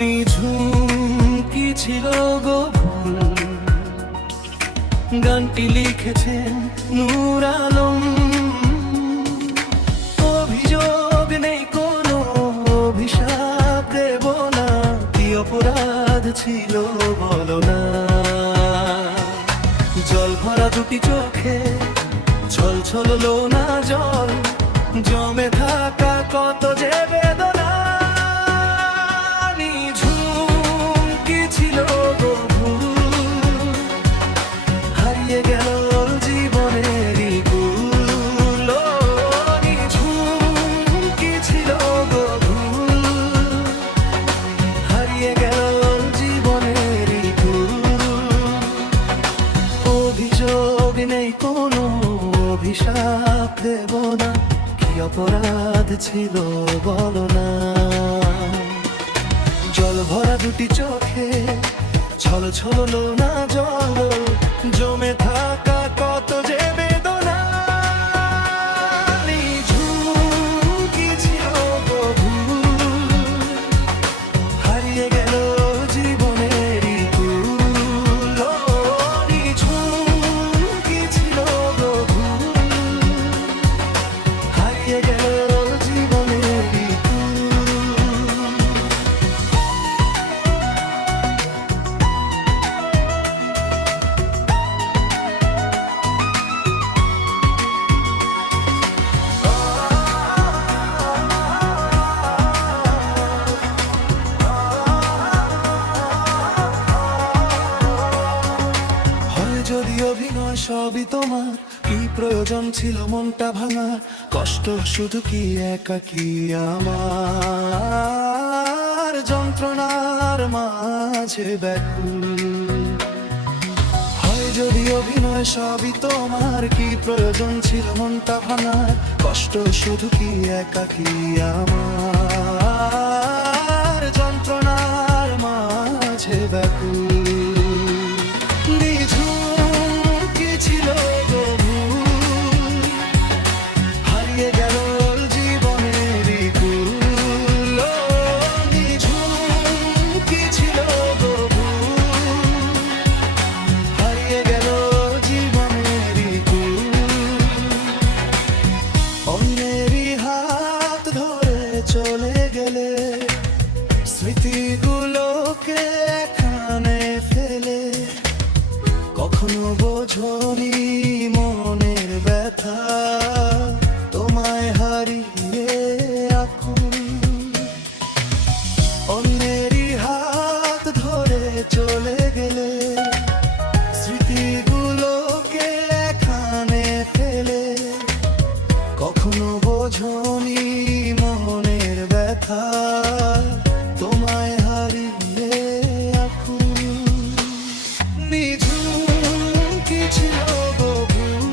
নিঝুম কি ছিল গো ভুল, গানটি লিখেছেন নূর আলম। অভিযোগ নেই কোনো, অভিশাপ দেব না, কি অপরাধ ছিল বলো না। জল ভরা দুটি চোখে ছল ছল লোনা জল, জমে থাকা কত যে বেদনা। নিঝুম কি ছিল গো ভুল, হারিয়ে গেল জীবনেরই কুল। নিঝুম কি ছিল গো ভুল, হারিয়ে গেল জীবনেরই কুল। অভিযোগ নেই কোনো, অভিশাপ দেব না, কি অপরাধ ছিল বলো না। জল ভরা দুটি চোখে ছল ছল লোনা জল, জমে থাকা কত যে বেদনা। নিঝুম কি ছিল গো ভুল, হারিয়ে গেল জীবনেরই কুল। নিঝুম কি ছিল গো ভুল, হারিয়ে গেল জীবনেরই কুল। যদি অভিনয় সবই তোমার, কি প্রয়োজন ছিল মনটা ভাঙার, কষ্ট শুধু কি একাকী আমার, যন্ত্রণার মাঝে ব্যাকুল। হয় যদি অভিনয় সবই তোমার, কি প্রয়োজন ছিল মনটা ভাঙার, কষ্ট শুধু কি একাকী আমার, যন্ত্রণার মাঝে ব্যাকুল। ছিল গো ভুল, হারিয়ে গেল জীবনেরই কুল। নিঝুম কি ছিল গো ভুল, হারিয়ে গেল জীবনেরই কুল। অন্যেরই হাত ধরে চলে গেলে, স্মৃতিগুলোকে এখানে ফেলে, কখনো বোঝনি মনের ব্যথা, তোমায় হারিয়ে এখন। অন্যেরই হাত ধরে চলে গেলে, স্মৃতিগুলোকে এখানে ফেলে, কখনো বোঝনি মনের ব্যথা, তোমায় হারিয়ে এখন। নিঝুম কি ছিল গো ভুল,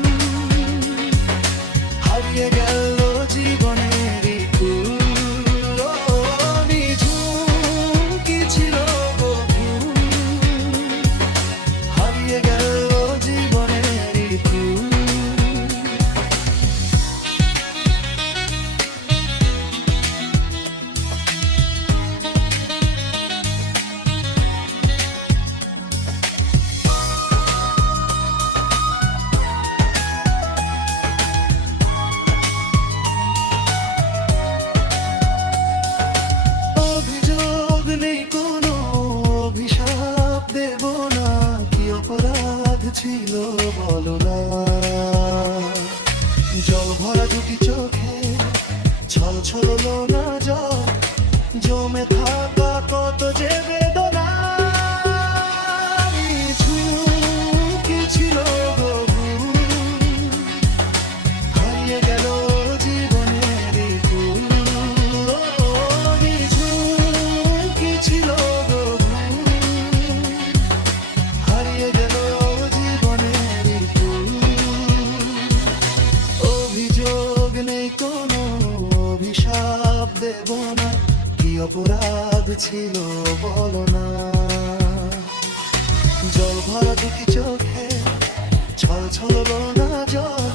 হারিয়ে গেল জীবনেরই কুল। নিঝুম কি ছিল গো ভুল, হারিয়ে গেল জীবনেরই কুল। ছিল বলো না। জল ভরা দুটি চোখে ছল ছল লোনা জল, জমে থাকা কত যে বেদনা। নিঝুম কি ছিল গো ভুল, হারিয়ে গেল জীবনেরই কুল। নিঝুম কি ছিল গো ভুল, হারিয়ে গেল কোনো, অভিশাপ দেব না, কি অপরাধ ছিল বলো না। জল ভরা দুটি চোখে ছল ছল লোনা জল,